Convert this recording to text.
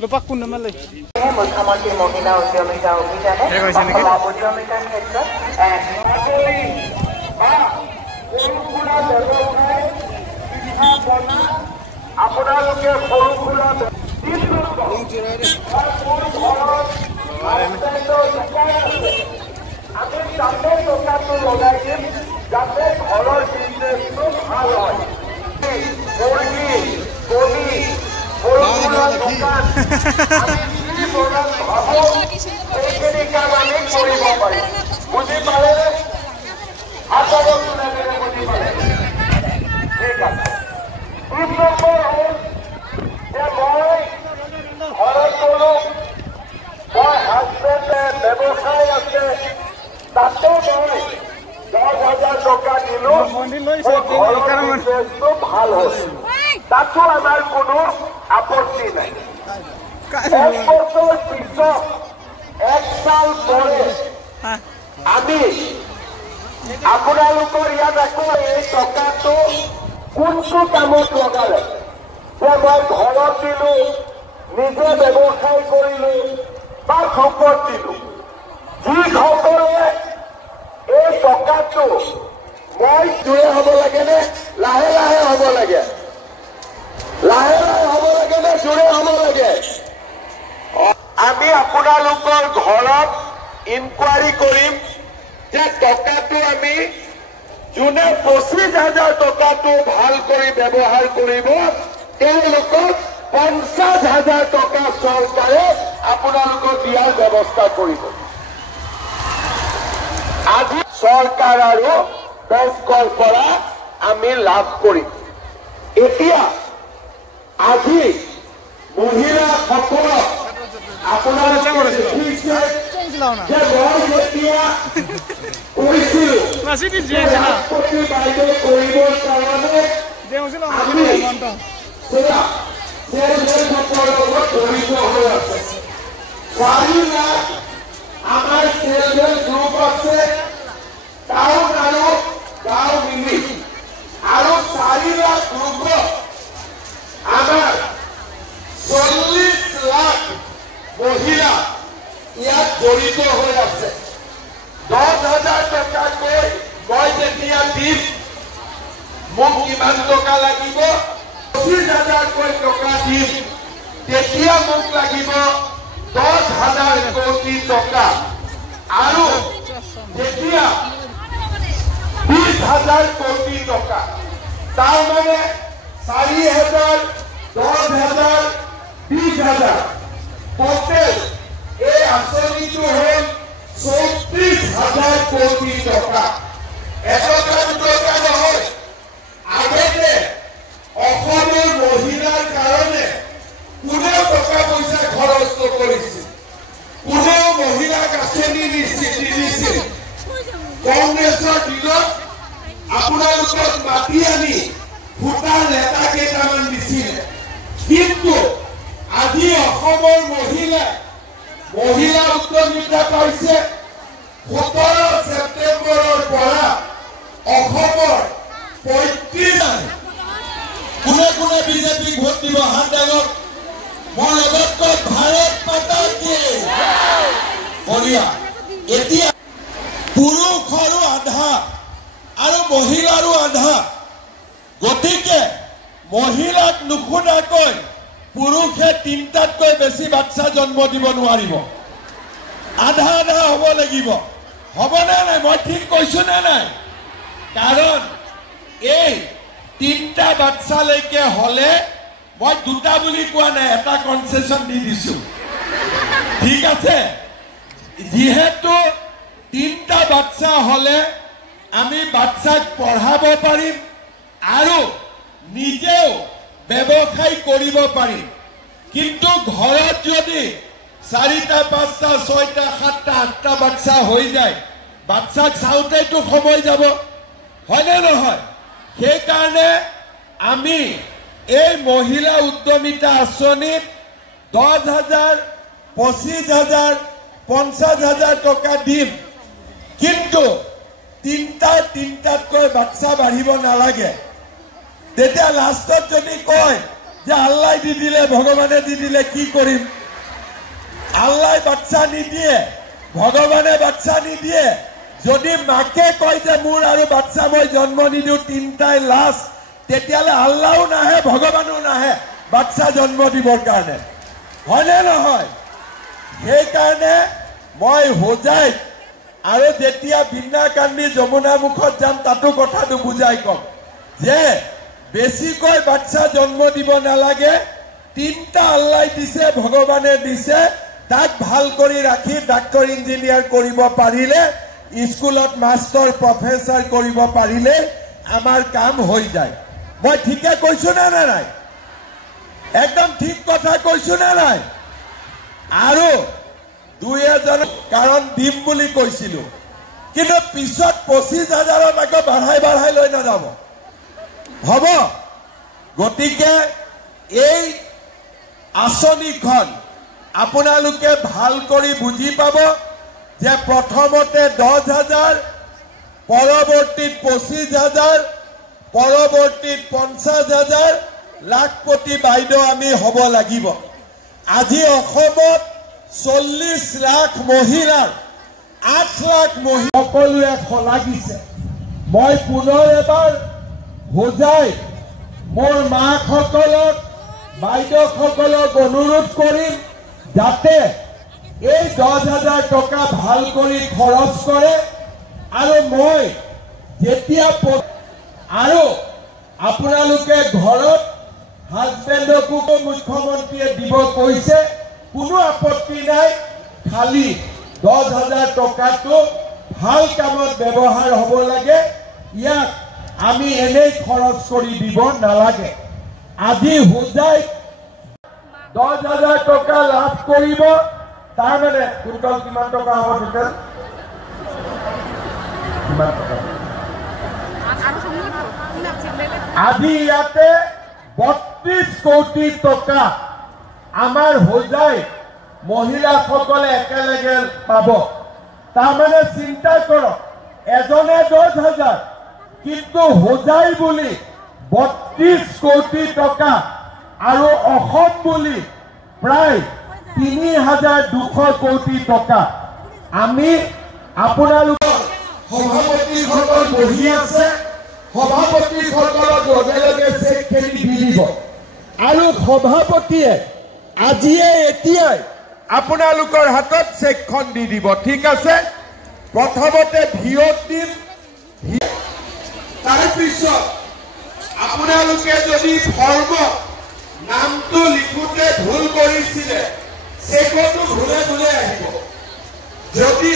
Lupa kun naman lang. মুখ্যমন্ত্ৰী মহিলা উদ্যমিতা অভিযানে উদ্যমিতাৰ ক্ষেত্ৰত আপোনালোকে সৰু সুৰা আমি তাতে টকাটো লগাই দিম যাতে ঘৰৰ বিজনেছটো ভাল হয় মুৰ্গী কণী সৰু সুৰা দোকান এইখিনি কাম আমি কৰিব পাৰিম বুজি পালে হাতত তুলাবলৈ বুজি পালে ঠিক আছে 2 নম্বৰ হ'ল যে মই ঘৰত গ'লো মই হাজবেণ্ডে ব্যৱসায় আছে তাতে মই 10,000 টকা দিলো ঘৰৰ ভাল হ'ল তাতো আমাৰ কোনো আপত্তি নাই 1 বছৰ পিছত 1 সাল পৰে আমি আপোনালোকৰ ইয়াত আকৌ এই টকাটো কোনটো কামত লগালে যে মই ঘৰত দিলো নিজে ব্যৱসায় কৰিলো বা চকত দিলো যিসকলে এই টকাটো মই জোৰে হ'ব লাগে নে লাহে লাহে হ'ব লাগে লাহে লাহে হ'ব লাগে নে জোৰে হ'ব লাগে আমি আপোনালোকৰ ঘৰত ইনকুৱাৰী কৰিম যে টকাটো আমি যোনে 25,000 টকাটো ভাল কৰি ব্যৱহাৰ কৰিব তেওঁলোকক 50,000 টকা চৰকাৰে আপোনালোকক দিয়াৰ ব্যৱস্থা কৰিব আজি চৰকাৰ আৰু বেংকৰ পৰা আমি লাভ কৰিম এতিয়া আজি মহিলাসকলক আপোনালোকে দেখিছে যে মই যেতিয়া কৈছিলোঁ ৰাষ্ট্ৰপতি বাইদেউ কৰিবৰ কাৰণে আমি চেলমেনসকলৰ লগত জড়িত হৈ আছে 4 লাখ আমাৰ চেলমেন গ্ৰুপ আছে টাউন আৰু গাঁও মিলি আৰু 4 লাখ গ্ৰুপত আমাৰ 40 লাখ মহিলা ইয়াত জড়িত হৈ আছে 10,000 টকাকৈ মই যেতিয়া দিম মোক কিমান টকা লাগিব 25,000কৈ টকা দিম তেতিয়া মোক লাগিব 10,000 কোটি টকা আৰু যেতিয়া 20,000 কোটি টকা তাৰমানে 4,000 10,000 20,000 টোটেল এই আঁচনিটো হ'ল 34,000 কোটি টকা এটকা দুটকা নহয় আগতে অসমৰ মহিলাৰ কাৰণে কোনেও টকা পইচা খৰচ নকৰিছিল কোনেও মহিলাক আঁচনি দিছিল কংগ্ৰেছৰ দিনত আপোনালোকক মাতি আনি ভোটাৰ নেতা কেইটামান দিছিলে কিন্তু আজি অসমৰ মহিলা উদ্যমিতা পাইছে 17 ছেপ্টেম্বৰৰ পৰা অসমৰ 35 কোনে কোনে বিজেপি ভোট দিব হাত দাঙক মই লগতকৈ ভাৰত মাতা কি বলিয়া এতিয়া পুৰুষৰো আধা আৰু মহিলাৰো আধা গতিকে মহিলাক নুশুনাকৈ পুৰুষে 3টাতকৈ বেছি বাচ্চা জন্ম দিব নোৱাৰিব আধা আধা হ'ব লাগিব হ'বনে নাই মই ঠিক কৈছো নে নাই কাৰণ এই 3টা বাচ্চালৈকে হলে মই 2টা বুলি কোৱা নাই এটা কনসেশন দি দিছো ঠিক আছে যেহেতু 3টা বাচ্চা হলে আমি বাচ্চাক পঢ়াব পাৰিম আৰু নিজেও ব্যৱসায় কৰিব পাৰিম কিন্তু ঘৰত যদি 4টা 5টা 6টা 7টা 8টা বাচ্চা হৈ যায় বাচ্চাক চাওঁতেতো সময় যাব হয়নে নহয় সেই কাৰণে আমি এই মহিলা উদ্যমিতা আঁচনিত 10,000 25,000 50,000 টকা দিম কিন্তু তিনটাতকৈ বাচ্চা বাঢ়িব নালাগে তেতিয়া লাষ্টত যদি কয় যে আল্লাহ দি দিলে ভগৱানে দি দিলে কি কৰিম আল্লাহ বাচ্চা নিদিয়ে ভগৱানে বাচ্চা নিদিয়ে যদি মাকে কয় যে মোৰ আৰু বাচ্চা মই জন্ম নিদিও তিনটাই লাষ্ট তেতিয়ালে আল্লাহও নাহে ভগৱানো নাহে বাচ্চা জন্ম দিবৰ কাৰণে হয়নে নহয় সেই কাৰণে মই হোজাই আৰু যেতিয়া বিনা কান্দি যমুনা মুখত যাম তাতো কথাটো বুজাই কম যে বেছিকৈ বাচ্চা জন্ম দিব নালাগে তিনটা আল্লাহ দিছে ভগৱানে দিছে তাক ভাল কৰি ৰাখি ডাক্তৰ ইঞ্জিনিয়াৰ কৰিব পাৰিলে স্কুলত মাষ্টৰ প্ৰফেসৰ কৰিব পাৰিলে আমাৰ কাম হৈ যায় মই ঠিকে কৈছো না নাই একদম ঠিক কথা কৈছো না নাই আৰু 2,000 কাৰণ দিম বুলি কৈছিলো কিন্তু পিছত 25,000 আকৌ বাঢ়াই লৈ নাযাব হ'ব গতিকে এই আঁচনিখন আপোনালোকে ভাল কৰি বুজি পাব যে প্ৰথমতে 10,000 পৰৱৰ্তীত 25,000 পৰৱৰ্তীত 50,000 লাখপতি বাইদেউ আমি হ'ব লাগিব আজি অসমত 40 লাখ মহিলাৰ 8 লাখ মহিলা সকলোৱে লাগিছে মই পুনৰ এবাৰ হোজাই মোৰ মাসকলক বাইদেউসকলক অনুৰোধ কৰিম যাতে এই 10,000 টকা ভাল কৰি খৰচ কৰে আৰু মই যেতিয়া আৰু আপোনালোকে ঘৰত হাজবেণ্ডকো মুখ্যমন্ত্ৰীয়ে দিব কৈছে কোনো আপত্তি নাই খালি 10,000 টকাটো ভাল কামত ব্যৱহাৰ হ'ব লাগে ইয়াক আমি এনেই খৰচ কৰি দিব নালাগে আজি হোজাই 10,000 টকা লাভ কৰিব তাৰ মানে কুইণ্টল কিমান টকা হ'ব টোটেল কিমান টকা আজি ইয়াতে 32 কোটি টকা আমাৰ হোজাই মহিলাসকলে একেলগে পাব তাৰ মানে চিন্তা কৰক এজনে 10,000 কিন্তু হোজাই বুলি 32 কোটি টকা আৰু অসম বুলি প্ৰায় 3,200 কোটি টকা আমি আপোনালোকৰ সভাপতিসকল বহি আছে সভাপতিসকলক লগে চেক খেলি দি দিব আৰু সভাপতিয়ে আজিয়ে এতিয়াই আপোনালোকৰ হাতত চেকখন দি দিব ঠিক আছে প্ৰথমতে ভিঅ'ত দিম তাৰপিছত আপোনালোকে যদি ফৰ্মত নামটো লিখোতে ভুল কৰিছিলে চেকটো ঘূৰে আহিব যদি